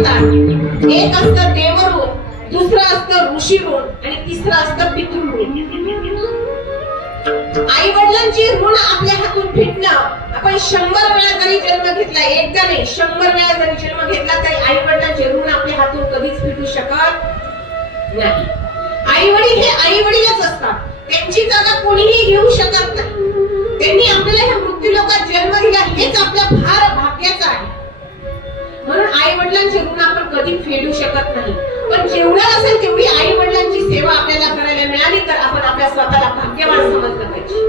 असतात एक असतं देवरून दुसरं असतं ऋषी ऋण आणि तिसरं असतं पितृ आई वडिलांची ऋण आपल्या हातून फिटणं आपण शंभर वेळा जरी जन्म घेतला एकदा नाही शंभर वेळा जरी जन्म घेतला तरी आई वडिलांचे ऋण आपल्या हातून कधीच फिटू शकत नाही. आई वडील हे आई वडीलच असतात. त्यांची जागा कोणीही घेऊ शकत नाही. त्यांनी आपल्याला ह्या मृत्यू लोकात जन्म दिला हेच आपल्या फार ती फेडू शकत नाही. पण जेवढं असेल तेवढी आई वडिलांची सेवा आपल्याला करायला मिळाली तर आपण आपल्या स्वतःला भाग्यवान समजलं पाहिजे.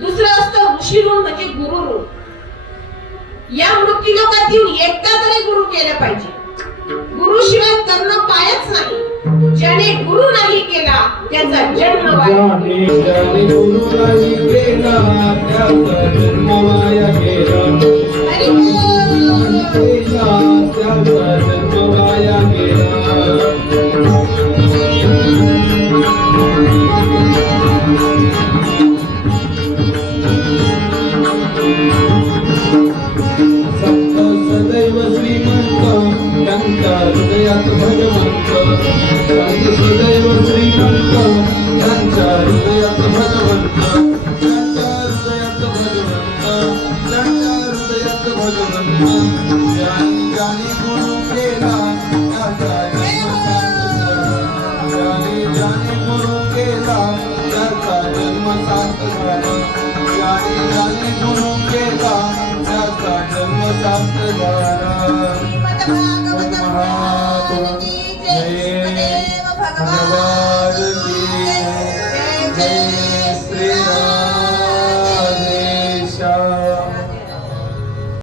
दुसरं असतं ऋषी ऋण म्हणजे गुरु ऋण या मृत्यू लोकात येऊन एकदा तरी गुरु केलं पाहिजे. गुरु शिवाय करणं पायच नाही. ज्याने गुरु नाही केला त्याचा जन्म वाया हृदयात भगवंत संत सदैव श्रीमंत त्यांच्या हृदयात भगवंत त्यांच्या हृदयात भगवंत त्यांच्या हृदयात भगवंत ज्याने ज्याने गुरु केला ज्याने गुरु केला त्याचा जन्म सार्थक झाला ज्याने ज्याने गुरु केला त्याचा जन्म सार्थक झाला.